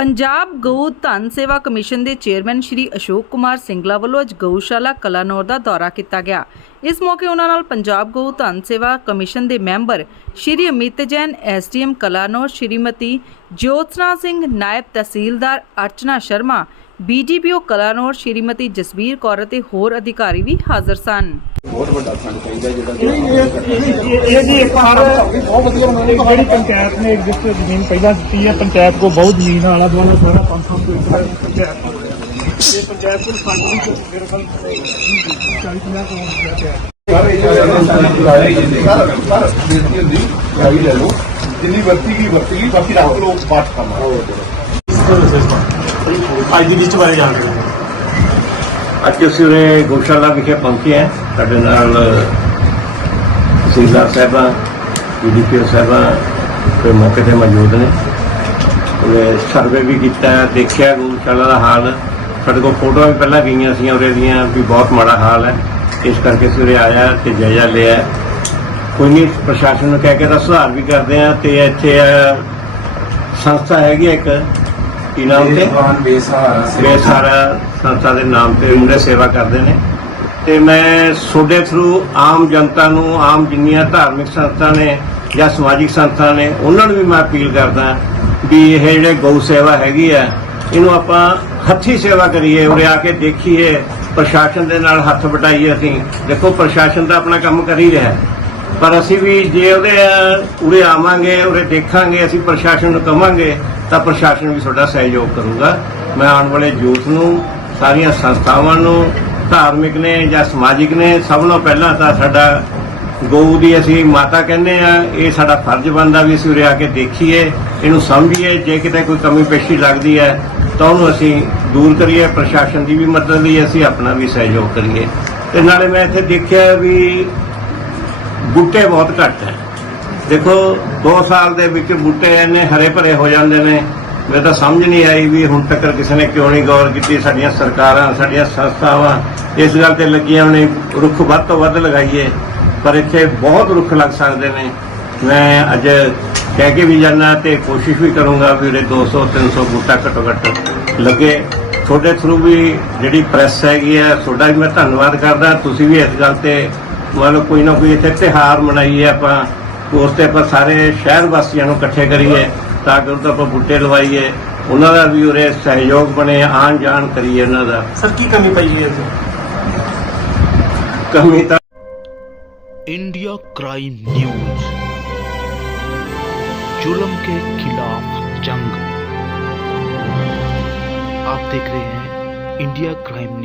ਪੰਜਾਬ ਗਊ ਧਨ ਸੇਵਾ ਕਮਿਸ਼ਨ ਦੇ ਚੇਅਰਮੈਨ ਸ਼੍ਰੀ ਅਸ਼ੋਕ ਕੁਮਾਰ ਸਿੰਗਲਾ ਵੱਲੋਂ ਅੱਜ ਗਊਸ਼ਾਲਾ ਕਲਾਨੌਰ ਦਾ ਦੌਰਾ ਕੀਤਾ ਗਿਆ। ਇਸ ਮੌਕੇ ਉਹਨਾਂ ਨਾਲ ਪੰਜਾਬ ਗਊ ਧਨ ਸੇਵਾ ਕਮਿਸ਼ਨ ਦੇ ਮੈਂਬਰ ਸ਼੍ਰੀ ਅਮਿਤ ਜੈਨ ਐਸਡੀਐਮ ਕਲਾਨੌਰ ਸ਼੍ਰੀਮਤੀ ਜੋਤਸਨਾ ਸਿੰਘ, ਨਾਇਬ ਤਹਿਸੀਲਦਾਰ ਅਰਚਨਾ ਸ਼ਰਮਾ ਬੀਡੀਪੀਓ ਕਲਾਨੌਰ ਸ਼੍ਰੀਮਤੀ ਜਸਬੀਰ ਕੌਰ ਅਤੇ ਹੋਰ ਅਧਿਕਾਰੀ ਵੀ ਹਾਜ਼ਰ ਸਨ। ਬਹੁਤ ਵੱਡਾ ਸੰਗ ਚਾਹੀਦਾ ਜਿਹੜਾ ਇਹ ਜੀ ਇੱਕ ਬਹੁਤ ਵਧੀਆ ਬਣਾਉਣੇ ਇੱਕ ਜਿਹੜੀ ਪੰਚਾਇਤ ਨੇ ਇੱਕ ਜਿੱਥੇ ਜ਼ਮੀਨ ਪਹਿਲਾਂ ਦਿੱਤੀ ਹੈ ਪੰਚਾਇਤ ਕੋ ਬਹੁਤ ਜ਼ਮੀਨ ਆਲਾ ਦੁਆਲਾ ਸਾਰਾ 500 ਏਕੜ ਪੰਚਾਇਤ ਕੋਲ। ਹੈ। ਇਹ ਪੰਚਾਇਤ ਕੋਲ ਫੰਡ ਵੀ ਕੁਝ ਮੇਰੇ ਕੋਲ 40 50 ਕਰੋੜ ਹੈ ਸਾਰੇ ਸਾਰਾ ਸਾਰਾ ਬੇਨਤੀ ਹੁੰਦੀ ਚਾਹੀ ਲੈ ਲਓ। ਜਿੰਨੀ ਵਰਤੀ ਗਈ ਵਰਤੀ ਗਈ ਬਾਕੀ ਰੱਖ ਲਓ ਬਾਤ। ਕਰਨਾ ਅੱਜ ਦੀ ਵਿੱਚ ਬਾਰੇ ਜਾਣ ਰਹੇ ਅੱਜ ਅਸੀਂ ਉਰੇ ਗੋਸ਼ਾਲਾ ਵਿਖੇ ਪਹੁੰਚੇ ਹਾਂ। ਸਾਡੇ ਨਾਲ ਤਹਿਸੀਲਦਾਰ ਸਾਹਿਬਾਂ, ਡੀਡੀਪੀਓ ਸਾਹਿਬਾਂ ਤੇ ਮੌਕੇ ਤੇ ਮੌਜੂਦ ਨੇ। ਉਹਨੇ ਸਰਵੇ ਵੀ ਕੀਤਾ, ਦੇਖਿਆ ਗੋਸ਼ਾਲਾ ਦਾ ਹਾਲ। ਸਾਡੇ ਕੋਲ ਫੋਟੋਆਂ ਵੀ ਪਹਿਲਾਂ ਗਈਆਂ ਸੀ ਉਰੇ ਦੀਆਂ ਵੀ ਬਹੁਤ ਮਾੜਾ ਹਾਲ ਹੈ। ਇਸ ਕਰਕੇ ਅਸੀਂ ਉਰੇ ਆਇਆ ਤੇ ਜਾਇਜ਼ਾ ਲਿਆ। ਕੋਈ ਨਹੀਂ, ਪ੍ਰਸ਼ਾਸਨ ਨੂੰ ਕਹਿ ਕੇ ਤਾਂ ਸੁਧਾਰ ਵੀ ਕਰਦੇ ਆ ਤੇ ਇੱਥੇ ਸੰਸਥਾ ਹੈਗੀ ਇੱਕ ਕੀ ਨਾਮ ਤੇ? ਇਹ ਸਾਰਾ ਸੰਸਥਾ ਦੇ ਨਾਮ ਤੇ ਮੁੰਡੇ ਸੇਵਾ ਕਰਦੇ ਨੇ। ਤੇ ਮੈਂ ਤੁਹਾਡੇ ਥਰੂ ਆਮ ਜਨਤਾ ਨੂੰ ਆਮ ਜਿੰਨੀਆਂ ਧਾਰਮਿਕ ਸੰਸਥਾ ਨੇ ਜਾਂ ਸਮਾਜਿਕ ਸੰਸਥਾ ਨੇ ਉਹਨਾਂ ਨੂੰ ਵੀ ਮੈਂ ਅਪੀਲ ਕਰਦਾ ਵੀ ਇਹ ਜਿਹੜੇ ਗਊ ਸੇਵਾ ਹੈਗੀ ਆ ਇਹਨੂੰ ਆਪਾਂ ਹੱਥੀ ਸੇਵਾ ਕਰੀਏ ਉਰੇ ਆ ਕੇ ਦੇਖੀਏ ਪ੍ਰਸ਼ਾਸਨ ਦੇ ਨਾਲ ਹੱਥ ਵਟਾਈਏ ਅਸੀਂ। ਦੇਖੋ ਪ੍ਰਸ਼ਾਸਨ ਤਾਂ ਆਪਣਾ ਕੰਮ ਕਰ ਹੀ ਰਿਹਾ। ਹੈ ਪਰ ਅਸੀਂ ਵੀ ਜੇ ਉਹਦੇ, ਉਰੇ ਆਵਾਂਗੇ, ਉਰੇ ਦੇਖਾਂਗੇ, ਅਸੀਂ ਪ੍ਰਸ਼ਾਸਨ ਨੂੰ ਕਵਾਂਗੇ, ਤਾਂ ਪ੍ਰਸ਼ਾਸਨ ਵੀ ਤੁਹਾਡਾ ਸਹਿਯੋਗ ਕਰੂਗਾ। ਮੈਂ ਆਉਣ ਵਾਲੇ ਯੂਥ ਨੂੰ, ਸਾਰੀਆਂ ਸੰਸਥਾਵਾਂ ਨੂੰ, ਧਾਰਮਿਕ ਨੇ ਜਾਂ ਸਮਾਜਿਕ ਨੇ, ਸਭ ਨਾਲੋਂ ਪਹਿਲਾਂ ਤਾਂ ਸਾਡਾ ਗਊ ਦੀ ਅਸੀਂ ਮਾਤਾ ਕਹਿੰਦੇ ਆ, ਇਹ ਸਾਡਾ ਫਰਜ਼ ਬਣਦਾ ਵੀ ਅਸੀਂ ਉਰੇ ਆ ਕੇ ਦੇਖੀਏ, ਇਹਨੂੰ ਸਮਝੀਏ, ਜੇ ਕਿਤੇ ਕੋਈ ਕਮੀ ਪੇਸ਼ੀ ਲੱਗਦੀ ਹੈ, ਤਾਂ ਉਹਨੂੰ ਅਸੀਂ ਦੂਰ ਕਰੀਏ, ਪ੍ਰਸ਼ਾਸਨ ਦੀ ਵੀ ਮਦਦ ਲਈ ਅਸੀਂ ਆਪਣਾ ਵੀ ਸਹਿਯੋਗ ਕਰੀਏ। ਤੇ ਨਾਲੇ ਮੈਂ ਇੱਥੇ ਦੇਖਿਆ ਵੀ ਬੂਟੇ ਬਹੁਤ ਘੱਟ ਹੈ। ਦੇਖੋ 2 ਸਾਲ ਦੇ ਵਿੱਚ ਬੂਟੇ ਇੰਨੇ ਹਰੇ ਭਰੇ ਹੋ ਜਾਂਦੇ ਨੇ। ਮੈਨੂੰ ਤਾਂ ਸਮਝ ਨਹੀਂ ਆਈ ਵੀ ਹੁਣ ਤੱਕ ਕਿਸੇ ਨੇ ਕਿਉਂ ਨਹੀਂ ਗੌਰ ਕੀਤੀ ਸਾਡੀਆਂ ਸਰਕਾਰਾਂ, ਸਾਡੀਆਂ ਸੰਸਥਾਵਾਂ। ਇਸ ਗੱਲ ਤੇ ਲੱਗੀਆਂ ਨੇ, ਰੁੱਖ ਵੱਧ ਤੋਂ ਵੱਧ ਲਗਾਈਏ। ਪਰ ਇੱਥੇ ਬਹੁਤ ਰੁੱਖ ਲੱਗ ਸਕਦੇ ਨੇ। ਮੈਂ ਅੱਜ ਕਹਿ ਕੇ ਵੀ ਜਾਣਾ ਤੇ ਕੋਸ਼ਿਸ਼ ਵੀ ਕਰੂੰਗਾ ਵੀ ਉਰੇ 200 300 ਬੂਟਾ ਘੱਟੋ ਘੱਟ ਲੱਗੇ। ਤੁਹਾਡੇ ਥਰੂ ਵੀ ਜਿਹੜੀ ਪ੍ਰੈਸ ਹੈਗੀ ਹੈ, ਤੁਹਾਡਾ ਵੀ ਮੈਂ ਧੰਨਵਾਦ ਕਰਦਾ। ਤੁਸੀਂ ਵੀ ਇਸ ਗੱਲ ਤੇ ਮਤਲਬ ਕੋਈ ਨਾ ਕੋਈ ਇੱਥੇ ਤਿਹਾਰ ਮਨਾਈਏ ਆਪਾਂ ਉਸ ਤੇ ਆਪਾਂ ਸਾਰੇ ਸ਼ਹਿਰ ਵਾਸੀਆਂ ਨੂੰ ਇਕੱਠੇ ਕਰੀਏ ਤਾਂ ਕਿ ਉਹਨਾਂ ਆਪਾਂ ਬੂਟੇ ਲਵਾਈਏ ਉਹਨਾਂ ਦਾ ਵੀ ਉਰੇ ਸਹਿਯੋਗ ਬਣੇ ਆਣ ਜਾਣ ਕਰੀਏ ਉਹਨਾਂ ਦਾ ਸਰ ਕੀ ਕਮੀ ਪਈ ਹੈ ਇੱਥੇ ਕਮੀ ਤਾਂ इंडिया क्राइम न्यूज जुल्म के खिलाफ जंग आप देख रहे हैं इंडिया क्राइम न्यूज